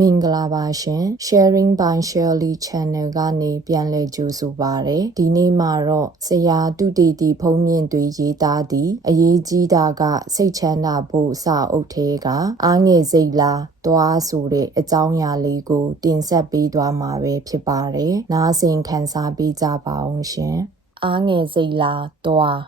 မင်္ဂလာပါရှင် Sharing by Shirley Channel ကနေပြန်လည်ကြိုဆိုပါရစေဒီနေ့မှာတော့ဆရာတုတီတီဖုံးမြင့်တွေရေးသားသည့်အရေးကြီးတာကစိတ်ချမ်းသာဖို့စာအုပ်ထဲကအားငယ်စိတ်လားတွားဆိုတဲ့အကြောင်းအရာလေးကို တင်ဆက်ပေးသွားမှာပဲဖြစ်ပါတယ်နားဆင်ခံစားပေးကြပါအောင်ရှင်အားငယ်စိတ်လားတွား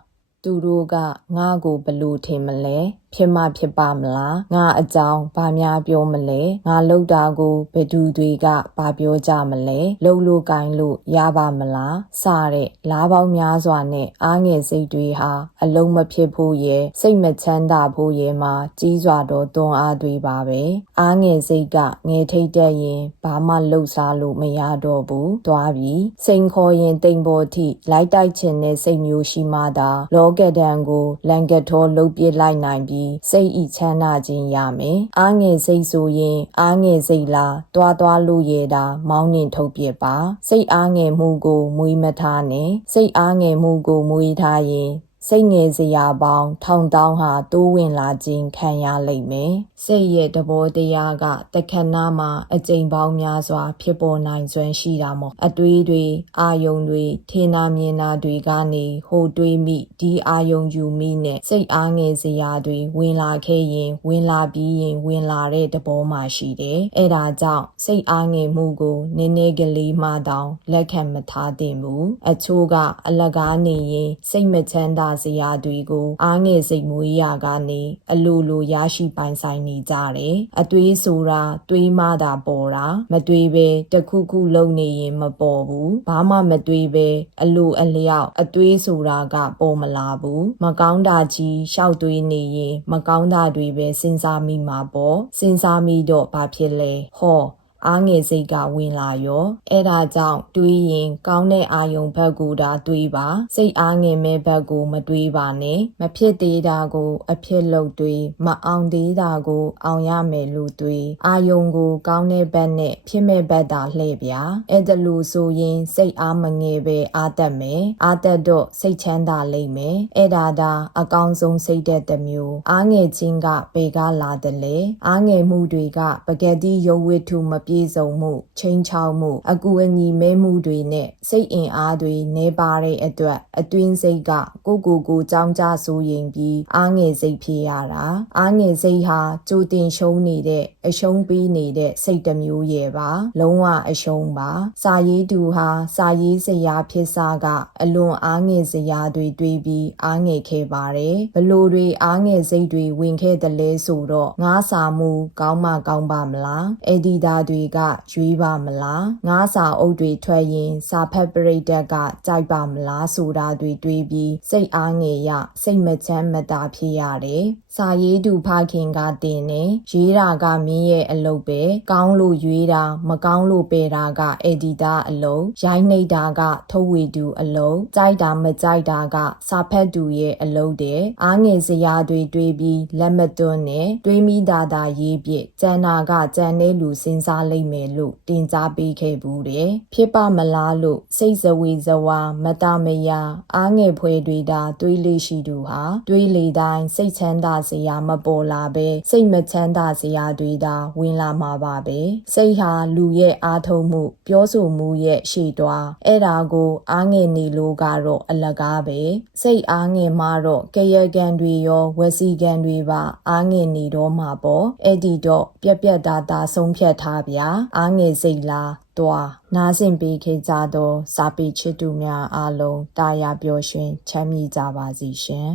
သူတို့ကငါ့ကိုဘလို့ထင်မလဲဖြစ်မှဖြစ်ပါမလားငါအကြောင်းဘာများပြောမလဲငါလှုပ်တာကိုဘယ်သူတွေကဘာပြောကြမလဲလှုပ်လို့ကိုင်းလို့ရပါမလားစတဲ့လားပေါင်းများစွာနဲ့အားငယ်စိတ်တွေဟာအလုံးမဖြစ်ဖို့ရဲ့စိတ်မချမ်းသာဖို့ရဲ့မှာကြီးစွာသောတွန်းအားတွေပါပဲအားငယ်စိတ်ကငယ်ထိတ်တတ်ရင်ဘာမှလှုပ်ရှားလို့မရတော့ဘူးသွားပြီစိန်ခေါ်ရင်တိမ်ပေါ်ထိလိုက်တိုက်ချင်တဲ့စိတ်မျိုးရှိမှသာလောကဒဏ်ကိုလန်ကထောလှုပ်ပြစ်လိုက်နိုင်ပြီးပြီးစိတ်ဤချမ်းသာခြင်းရမယ်။အားငယ်စိတ်ဆိုရင်အားငယ်စိတ်လားတွားတွားလို့ရတာမောင်းနှင်ထုတ်ပြပါစိတ်အားငယ်မှုကိုမွေးမထားနဲ့စိတ်အားငယ်မှုကိုမွေးထားရင် စိတ်ငယ်စရာပေါင်းထောင်တောင်းဟာတိုးဝင်လာခြင်းခံရလိမ့်မယ်။စိတ်ရဲ့တဘောတရားကတခဏမှာအကြိမ်ပေါင်းများစွာ ဖြစ်ပေါ်နိုင်စွမ်းရှိတာမို့အတွေးတွေအာယုံတွေထင်နာမြင်နာတွေကနေဟိုတွေးမိဒီအာယုံယူမိနဲ့စိတ်အားငယ်စရာတွေဝင်လာခဲ့ရင်ဝင်လာပြီးရင်ဝင်လာတဲ့တဘောမှရှိတယ်။အဲဒါကြောင့်စိတ်အားငယ်မှုကိုနည်းနည်းကလေးမှတောင်လက်ခံမထားသင့်ဘူး။အချို့ကအလကားနေရင်စိတ်မချမ်းသာစရာတွေကိုအားငယ်စိတ်မွေးရာကနေအလိုလိုရရှိပိုင်ဆိုင်နေကြတယ်။အသွေးဆိုတာတွေးမှသာပေါ်တာမတွေးပဲတခုခုလုံနေရင်မပေါ်ဘူး။ဘာမှမတွေးပဲအလိုအလျောက်အသွေးဆိုတာကပေါ်မလာဘူး။မကောင်းတာကြီးရှောက်တွေးနေရင်မကောင်းတာတွေပဲစဉ်းစားမိမှာပေါ့။စဉ်းစားမိတော့ဘာဖြစ်လဲ။ဟော အားငယ်စိတ်ကဝင်လာရောအဲ့ဒါကြောင့်တွေးရင်ကောင်းတဲ့အာယုံဘက်ကိုဒါတွေးပါစိတ်အားငယ်မဲ့ဘက်ကိုမတွေးပါနဲ့မဖြစ်သေးတာကို အဖြစ်လုပ်တွေးမအောင်သေးတာကို အောင်ရမယ်လို့တွေးအာယုံကို ကောင်းတဲ့ဘက်နဲ့ဖြစ်မဲ့ဘက်သာလှည့်ပြအဲ့ဒါလို့ဆိုရင်စိတ်အားမငယ်ပဲအားတက်မယ်အားတက်တော့စိတ်ချမ်းသာလိမ့်မယ်အဲ့ဒါဒါအကောင်းဆုံးစိတ်တဲ့တမျိုးအားငယ်ခြင်းကပေကားလာတယ်လေအားငယ်မှုတွေကပကတိရုပ်ဝတ္ထုမပြည့်စုံမှုချိန်ချောက်မှု အကူအညီမဲမှုတွေနဲ့စိတ်အင်အားတွေနေပါတဲ့အတွက်အတွင်းစိတ်ကကိုကိုကိုကြောင်းကြဆိုရင်ပြီးအားငယ်စိတ်ဖြစ်ရတာအားငယ်စိတ်ဟာကြိုတင်ရှုံးနေတဲ့အရှုံးပေးနေတဲ့စိတ်တစ်မျိုးရဲ့ပါ လုံးဝအရှုံးပါ စာရေးသူဟာစာရေးစရာဖြစ်စားကအလွန်အားငယ်စရာတွေတွေးပြီးအားငယ်ခဲ့ပါတယ်ဘလို့တွေအားငယ်စိတ်တွေဝင်ခဲ့တယ်လဲဆိုတော့ငါးစာမှုကောင်းမှကောင်းပါမလားအဒီတာတွေကရွေးပါမလားငါးစာအုပ်တွေထွက်ရင် စာဖတ်ပရိသတ်ကကြိုက်ပါမလားဆိုတာတွေတွေးပြီးစိတ်အားငယ်ရစိတ်မချမ်းမသာဖြစ်ရတယ်စာရေးသူဖခင်ကတင်နေရေးတာကမင်းရဲ့အလုပ်ပဲကောင်းလို့ရွေးတာမကောင်းလို့ပယ်တာကအက်ဒီတာအလုပ်ရိုင်းနှိပ်တာကထုတ်ဝေသူအလုပ်ကြိုက်တာမကြိုက်တာက စာဖတ်သူရဲ့အလုပ်တဲ့အားငယ်စရာတွေတွေးပြီးလက်မတွန်းနဲ့တွေးမိတာသာရေးပြကျန်တာကကြံတဲ့လူစဉ်းစားလိမ့်မယ်လို့တင် जा ပေးခဲ့ဘူးတယ်ဖြစ်ပါမလားလို့စိတ်ဇဝေဇဝါမတမယအားငယ်ဖွယ်တွေသာတွေးလေးရှိသူဟာတွေးလေတိုင်းစိတ်ချမ်းသာစရာမပေါ်လာပဲစိတ်မချမ်းသာစရာတွေသာဝင်လာမှာပါပဲစိတ်ဟာလူရဲ့အားထုတ်မှု ပြောဆိုမှုရဲ့ရှေ့တွားအဲ့ဒါကိုအားငယ်နေလို့ကတော့အလကားပဲစိတ်အားငယ်မှတော့ကြရကန်တွေရောဝစီကန်တွေပါအားငယ်နေတော့မှာပေါ့အဲ့ဒီတော့ပြက်ပြက်သားသားဆုံးဖြတ်ထားဗျာအားငယ်စိတ်လားတွားနားဆင်ပေးခဲ့ကြသောစာပေချစ်သူများအားလုံးတာယာပျော်ရွှင်ချမ်းမြေ့ကြပါစေရှင်